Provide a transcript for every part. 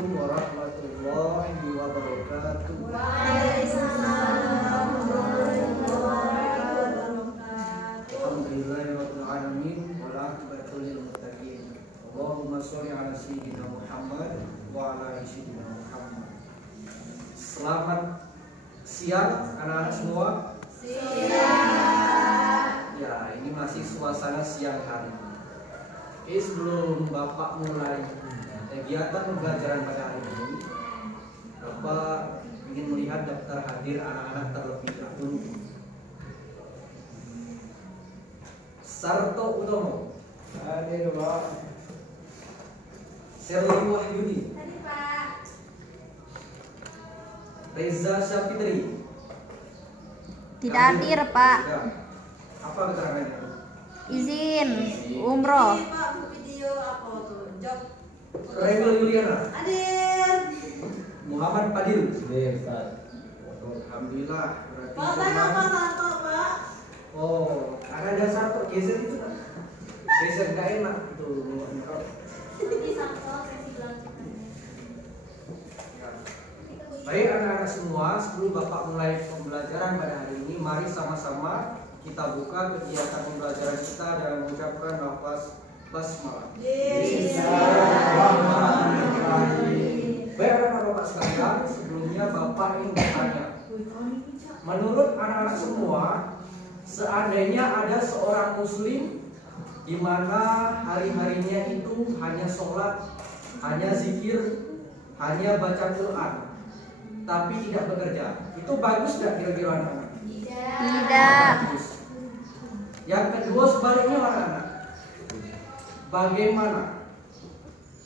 Assalamualaikum warahmatullahi wabarakatuh. Waalaikumsalam warahmatullahi wabarakatuh. Alhamdulillahirabbil alamin wal aqibatu lil muttaqin. Allahumma sholli ala sayyidina Muhammad wa ala ali sayyidina Muhammad. Selamat siang anak-anak semua. Siang. Ya, ini masih suasana siang hari. Oke, sebelum Bapak mulai kegiatan pembelajaran pada hari ini, Bapak ingin melihat daftar hadir anak-anak terlebih dahulu. Sarto Utomo hadir, Pak. Serli Wahyudi, Tadi Pak. Reza Syafitri. Tidak hadir, Pak. Ya. Apa keterangannya? Izin umroh. Ini Pak video apa tuh? Job. Rego Yuliana, Hadir. Muhammad Padil. Hadir, Ustaz. Alhamdulillah. Berarti Pak saya semua- apa satu Pak? Oh, karena ada Sarto geser itu kan. Geser gak enak itu. Ini satu sesi belajar. Ya. Baik anak-anak semua, sebelum Bapak mulai pembelajaran pada hari ini, mari sama-sama kita buka kegiatan pembelajaran kita dengan mengucapkan lafaz basmalah. Bismillahirrahmanirrahim. Baik anak-anak Bapak sekalian, sebelumnya Bapak ingin bertanya. Menurut anak-anak semua, seandainya ada seorang muslim di mana hari-harinya itu hanya sholat, hanya zikir, hanya baca Quran, tapi tidak bekerja, itu bagus nggak kira-kira anak-anak? Tidak. Bagus. Yang kedua sebaliknya anak-anak, bagaimana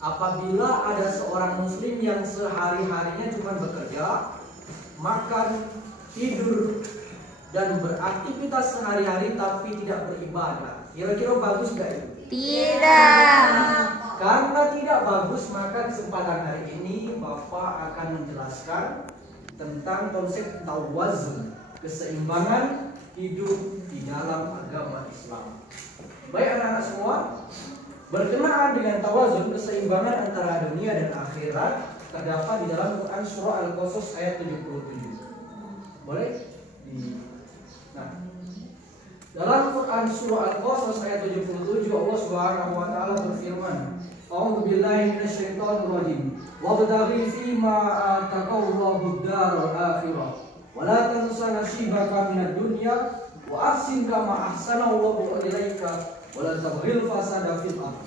apabila ada seorang muslim yang sehari-harinya cuma bekerja, makan, tidur, dan beraktivitas sehari-hari tapi tidak beribadah? Kira-kira bagus nggak itu? Tidak. Karena tidak bagus, maka kesempatan hari ini Bapak akan menjelaskan tentang konsep tawazun, keseimbangan hidup di dalam agama Islam. Baik anak-anak semua, berkenaan dengan tawazun, keseimbangan antara dunia dan akhirat, terdapat di dalam Quran surah Al-Qasas ayat 77. Boleh? Nah, dalam Quran surah Al-Qasas ayat 77 Allah Subhanahu wa taala berfirman, "A'udzu billahi minasyaitonir rajim. Wabtaghi fima ataqallahu ad-daral akhirah. Wa la tansa nasibaka minad dunya wa ahsin kama ahsana Allahu ilaika wa la tabghil fasada fil ardh.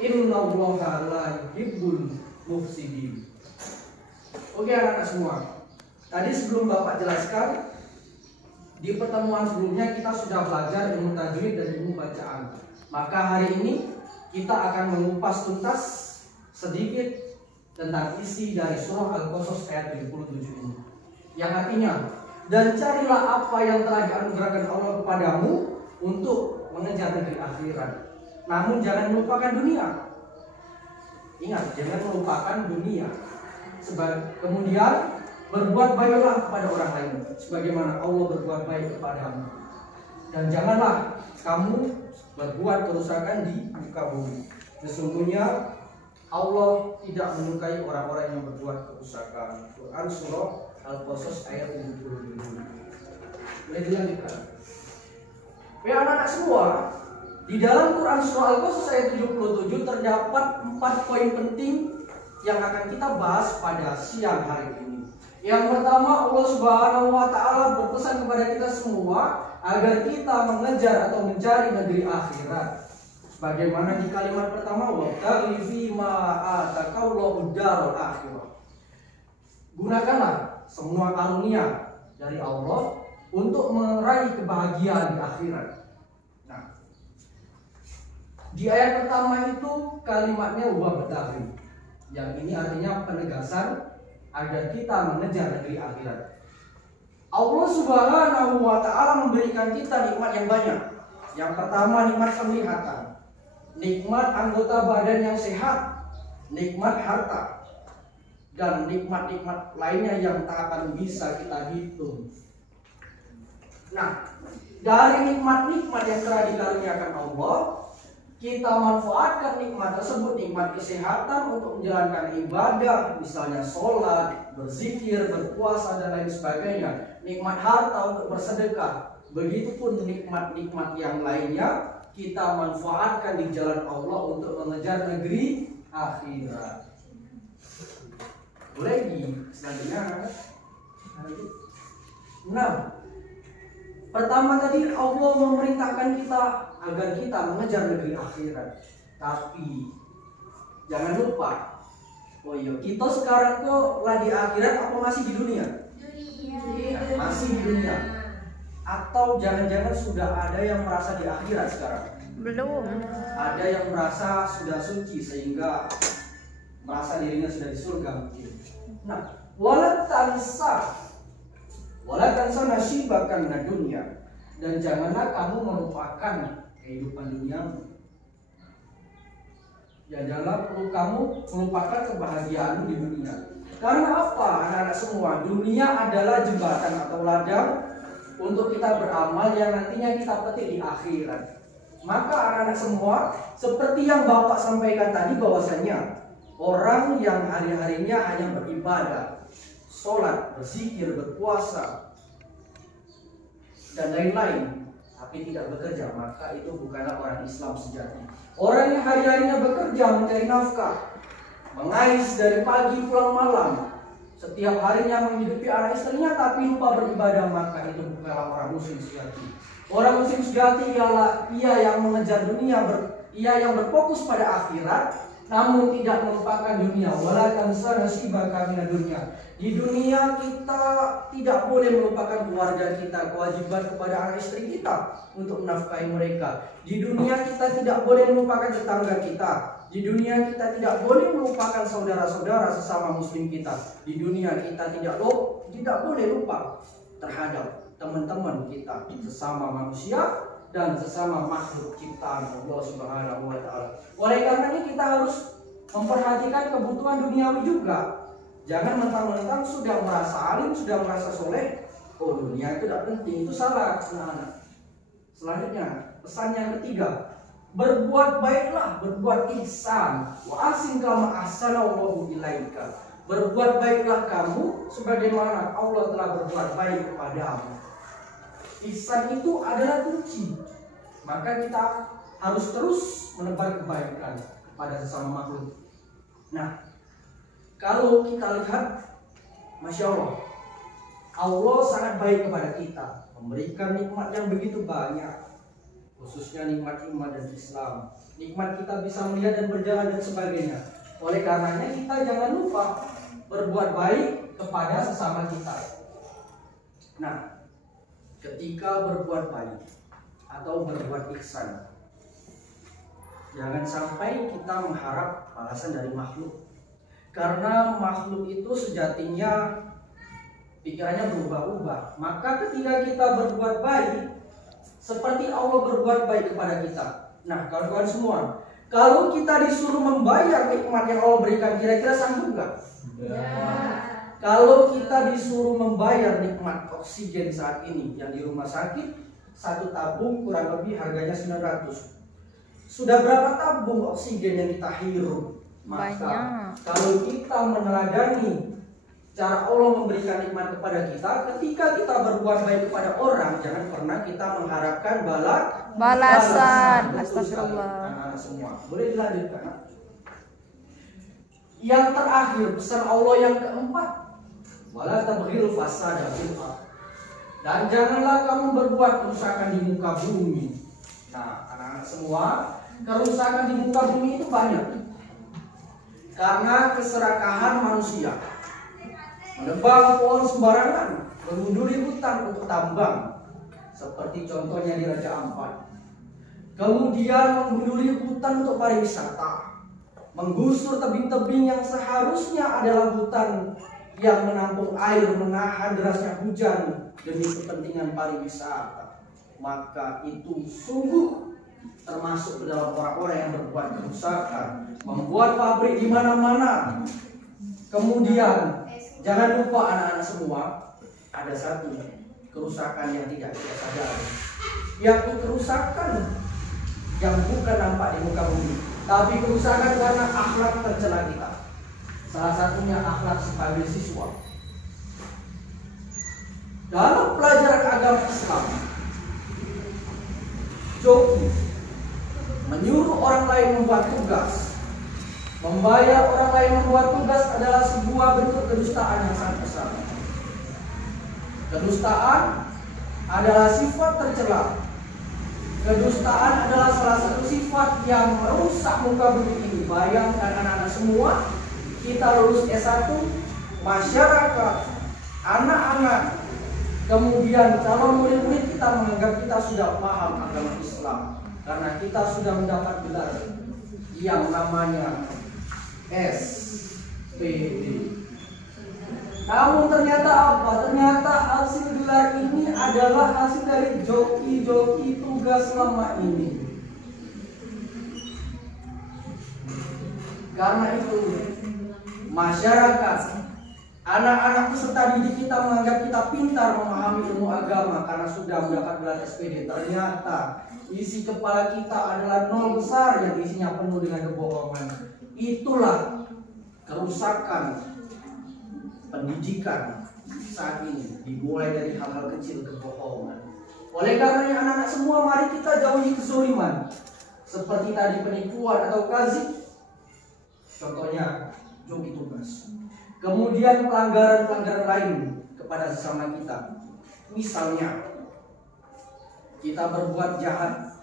Innallaha la yuhibbul mufsidin." Oke anak-anak semua. Tadi sebelum Bapak jelaskan, di pertemuan sebelumnya kita sudah belajar ilmu tajwid dan ilmu bacaan. Maka hari ini kita akan mengupas tuntas sedikit tentang isi dari surah Al-Qasas ayat 77 ini. Yang artinya, dan carilah apa yang telah dianugerahkan Allah kepadamu untuk mengejar negeri akhirat. Namun jangan melupakan dunia. Ingat, jangan melupakan dunia. Kemudian berbuat baiklah kepada orang lain sebagaimana Allah berbuat baik kepadamu. Dan janganlah kamu berbuat kerusakan di muka bumi. Sesungguhnya Allah tidak menyukai orang-orang yang berbuat kerusakan. Quran surah Al-Qasas ayat 77. Boleh dilanjutkan? Ya anak-anak semua, di dalam Quran surah Al-Qasas ayat 77 terdapat 4 poin penting yang akan kita bahas pada siang hari ini. Yang pertama, Allah Subhanahu wa taala berpesan kepada kita semua agar kita mengejar atau mencari negeri akhirat. Sebagaimana di kalimat pertama, wabtaghi fima ataqallahu ad-daral akhirah. Gunakanlah semua karunia dari Allah untuk meraih kebahagiaan di akhirat. Nah, di ayat pertama itu kalimatnya wabtaghi. Yang ini artinya penegasan agar kita mengejar negeri akhirat. Allah Subhanahu wa taala memberikan kita nikmat yang banyak. Yang pertama nikmat penglihatan, nikmat anggota badan yang sehat, nikmat harta, dan nikmat-nikmat lainnya yang tak akan bisa kita hitung. Nah, dari nikmat-nikmat yang telah dikaruniakan Allah, kita manfaatkan nikmat tersebut, nikmat kesehatan untuk menjalankan ibadah, misalnya sholat, berzikir, berpuasa dan lain sebagainya, nikmat harta untuk bersedekah, begitupun nikmat-nikmat yang lainnya kita manfaatkan di jalan Allah untuk mengejar negeri akhirat. Lagi selanjutnya, pertama tadi Allah memerintahkan kita agar kita mengejar negeri akhirat. Tapi jangan lupa, oh iya, kita sekarang kok lah di akhirat apa masih di dunia? Masih di dunia. Atau jangan-jangan sudah ada yang merasa di akhirat sekarang? Belum. Ada yang merasa sudah suci sehingga merasa dirinya sudah di surga mungkin. Nah, wala tansa nasibakan dunia, dan janganlah kamu melupakan kehidupan dunia. Ya, janganlah kamu melupakan kebahagiaanmu di dunia. Karena apa, anak-anak semua? Dunia adalah jembatan atau ladang untuk kita beramal yang nantinya kita petik di akhirat. Maka anak-anak semua, seperti yang Bapak sampaikan tadi, bahwasanya orang yang hari-harinya hanya beribadah, sholat, berzikir, berpuasa, dan lain-lain, tapi tidak bekerja, maka itu bukanlah orang Islam sejati. Orang yang hari-harinya bekerja mencari nafkah, mengais dari pagi pulang malam, setiap harinya menghidupi anak istrinya tapi lupa beribadah, maka itu bukanlah orang muslim sejati. Orang muslim sejati ialah ia yang mengejar dunia, ia yang berfokus pada akhirat, namun tidak melupakan dunia. Wala tansa nasibaka minad dunya. Di dunia kita tidak boleh melupakan keluarga kita, kewajiban kepada anak istri kita untuk menafkahi mereka. Di dunia kita tidak boleh melupakan tetangga kita. Di dunia kita tidak boleh melupakan saudara-saudara sesama muslim kita. Di dunia kita tidak boleh lupa terhadap teman-teman kita, sesama manusia dan sesama makhluk ciptaan Allah Subhanahu wa taala. Oleh karenanya kita harus memperhatikan kebutuhan duniawi juga. Jangan mentang-mentang sudah merasa alim, sudah merasa soleh, oh dunia itu tidak penting, itu salah. Nah, selanjutnya pesan yang ketiga, berbuat baiklah, berbuat ihsan. Wa ahsin kama ahsanallahu ilaika. Berbuat baiklah kamu sebagaimana Allah telah berbuat baik kepadamu. Ihsan itu adalah kunci. Maka kita harus terus menebar kebaikan kepada sesama makhluk. Nah, kalau kita lihat, Masya Allah, Allah sangat baik kepada kita, memberikan nikmat yang begitu banyak, khususnya nikmat iman dan Islam. Nikmat kita bisa melihat dan berjalan dan sebagainya. Oleh karenanya kita jangan lupa berbuat baik kepada sesama kita. Nah, ketika berbuat baik atau berbuat ihsan, jangan sampai kita mengharap balasan dari makhluk. Karena makhluk itu sejatinya pikirannya berubah-ubah. Maka ketika kita berbuat baik, seperti Allah berbuat baik kepada kita. Nah, kawan-kawan semua, kalau kita disuruh membayar nikmat yang Allah berikan, kira-kira sanggup nggak? Ya. Kalau kita disuruh membayar nikmat oksigen saat ini yang di rumah sakit, satu tabung kurang lebih harganya 900. Sudah berapa tabung oksigen yang kita hirup? Maka kalau kita meneladani cara Allah memberikan nikmat kepada kita, ketika kita berbuat baik kepada orang, jangan pernah kita mengharapkan balasan. Astagfirullah. Anak-anak semua, boleh dilanjutkan? Yang terakhir, pesan Allah yang keempat, wala tabghil fasada fil ardh. Dan janganlah kamu berbuat kerusakan di muka bumi. Nah, anak-anak semua, kerusakan di muka bumi itu banyak. Karena keserakahan manusia, menebang pohon sembarangan, menggunduli hutan untuk tambang, seperti contohnya di Raja Ampat. Kemudian menggunduli hutan untuk pariwisata, menggusur tebing-tebing yang seharusnya adalah hutan yang menampung air, menahan derasnya hujan demi kepentingan pariwisata. Maka itu sungguh termasuk ke dalam orang-orang yang berbuat kerusakan, membuat pabrik di mana-mana. Kemudian jangan lupa anak-anak semua, ada satu kerusakan yang tidak kita sadari, yakni kerusakan yang bukan nampak di muka bumi, tapi kerusakan karena akhlak tercela kita. Salah satunya akhlak sebagai siswa. Dalam pelajaran agama Islam, joki, menyuruh orang lain membuat tugas, membayar orang lain membuat tugas adalah sebuah bentuk kedustaan yang sangat besar. Kedustaan adalah sifat tercela. Kedustaan adalah salah satu sifat yang merusak muka bumi ini. Bayangkan anak-anak semua, kita lulus S1, masyarakat, anak-anak, kemudian calon murid-murid kita menganggap kita sudah paham agama Islam karena kita sudah mendapat gelar yang namanya SPD. Namun ternyata apa? Ternyata hasil gelar ini adalah hasil dari joki-joki tugas selama ini. Karena itu masyarakat, anak-anak peserta didik kita menganggap kita pintar memahami ilmu agama karena sudah mendapat gelar SPD. Ternyata isi kepala kita adalah nol besar yang isinya penuh dengan kebohongan. Itulah kerusakan pendidikan saat ini, dimulai dari hal-hal kecil kebohongan. Oleh karenanya anak-anak semua, mari kita jauhi kezaliman seperti tadi penipuan atau kazib, contohnya joki tugas. Kemudian pelanggaran-pelanggaran lain kepada sesama kita, misalnya kita berbuat jahat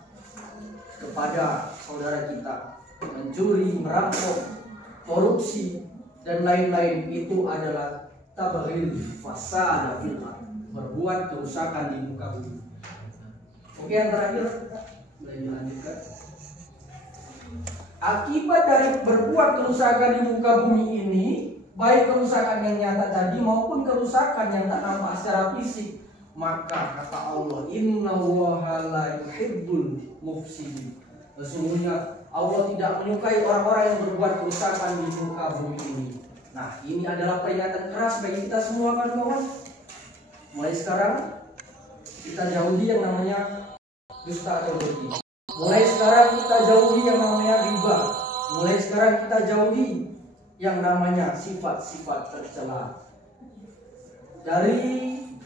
kepada saudara kita, mencuri, merampok, korupsi, dan lain-lain. Itu adalah tabaghil fasad fil ardh, berbuat kerusakan di muka bumi. Oke, yang terakhir boleh dilanjutkan. Akibat dari berbuat kerusakan di muka bumi ini, baik kerusakan yang nyata tadi maupun kerusakan yang tak nampak secara fisik, maka kata Allah, innallaha la yuhibbul mufsidin. Sesungguhnya Allah tidak menyukai orang-orang yang berbuat kerusakan di muka bumi ini. Nah, ini adalah peringatan keras bagi kita semua, kawan-kawan. Mulai sekarang kita jauhi yang namanya dusta atau joki. Mulai sekarang kita jauhi yang namanya riba. Mulai sekarang kita jauhi yang namanya sifat-sifat tercela. Dari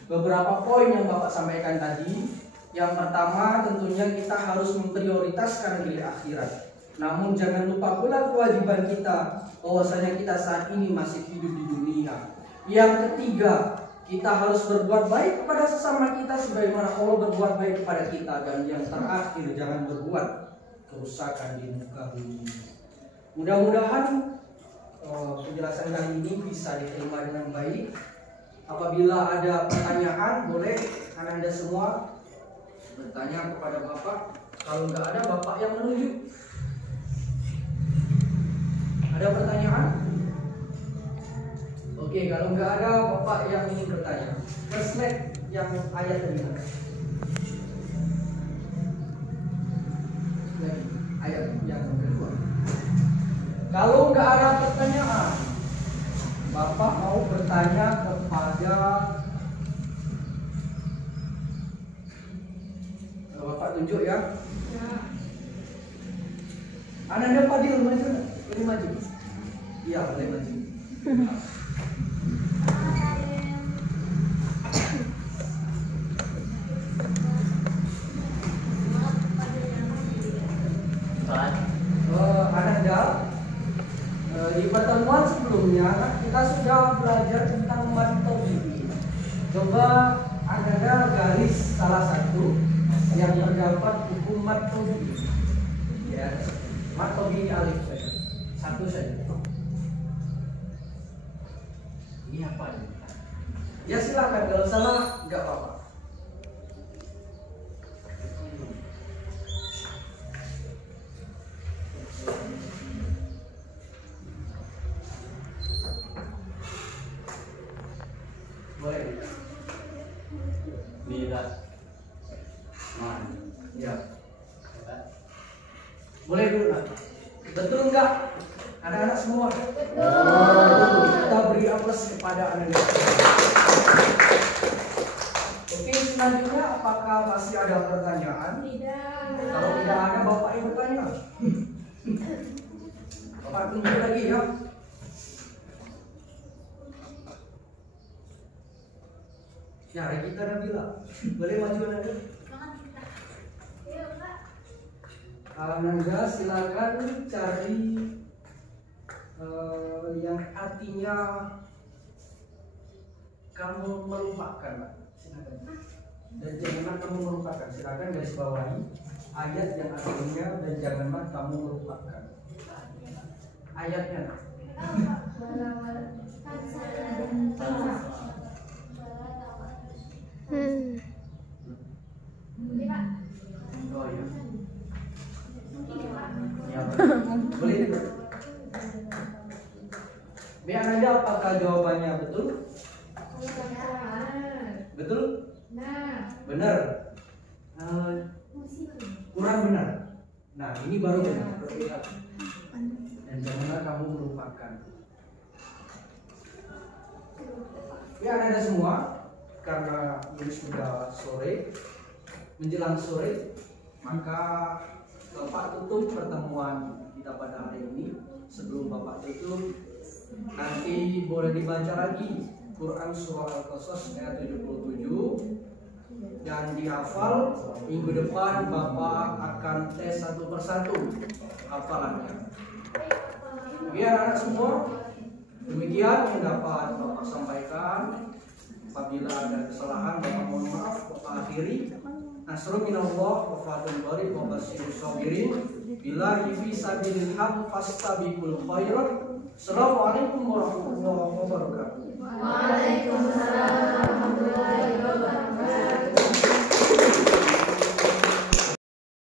beberapa poin yang Bapak sampaikan tadi, yang pertama tentunya kita harus memprioritaskan diri akhirat. Namun jangan lupa pula kewajiban kita bahwasanya kita saat ini masih hidup di dunia. Yang ketiga, kita harus berbuat baik kepada sesama kita sebagaimana Allah berbuat baik kepada kita. Dan yang terakhir, jangan berbuat kerusakan di muka bumi. Mudah-mudahan penjelasan kali ini bisa diterima dengan baik. Apabila ada pertanyaan, boleh Anda semua bertanya kepada Bapak. Kalau nggak ada, Bapak yang menunjuk. Ada pertanyaan? Oke, kalau nggak ada, Bapak yang ingin bertanya. Slide yang ayat tadi. Ayat yang kedua. Kalau nggak ada pertanyaan, Bapak mau bertanya kepada Bapak, tunjuk ya. Ananda Fadil, maju. Ini maju. Iya, boleh maju. Ananda, di pertemuan sebelumnya kita sudah belajar tentang matobi. Coba Ananda garis salah satu yang terdapat hukum matobi. Ya, matobi ini alif saja, satu saja. Ini apa ini? Ya silakan, kalau salah nggak apa-apa. Boleh. Bila. Ya. Boleh dulu. Betul nggak? Anak-anak semua? Betul. Kita beri aplaus kepada anak-anak. Oke. selanjutnya apakah masih ada pertanyaan? Kalau tidak ada, Bapak yang bertanya. Bapak tunjuk lagi ya. Ya, Regita Nabila, boleh maju lagi? Nanda, silakan cari yang artinya kamu melupakan, silakan. Dan janganlah kamu melupakan, silakan garis bawahi ayat yang artinya dan janganlah kamu melupakan. Ayatnya. Oh iya. Ya, boleh juga. Biar Anda apakah jawabannya betul? Betul? Benar. Kurang benar. Nah, ini baru benar. Dan janganlah kamu melupakan. Ya, Anda semua, karena ini sudah sore, menjelang sore, maka Bapak tutup pertemuan kita pada hari ini. Sebelum Bapak tutup, nanti boleh dibaca lagi Quran Surah Al-Qasas ayat 77 dan dihafal. Minggu depan Bapak akan tes satu persatu hafalannya. Biar anak semua, demikian yang dapat Bapak sampaikan. Apabila ada kesalahan, Bapak mohon maaf. Bapak akhiri. Nasrul minallah wa fathul qarib wa basyirus sabirin. Billahi fi sabilillah fastabiqul khairat. Assalamualaikum warahmatullahi wabarakatuh.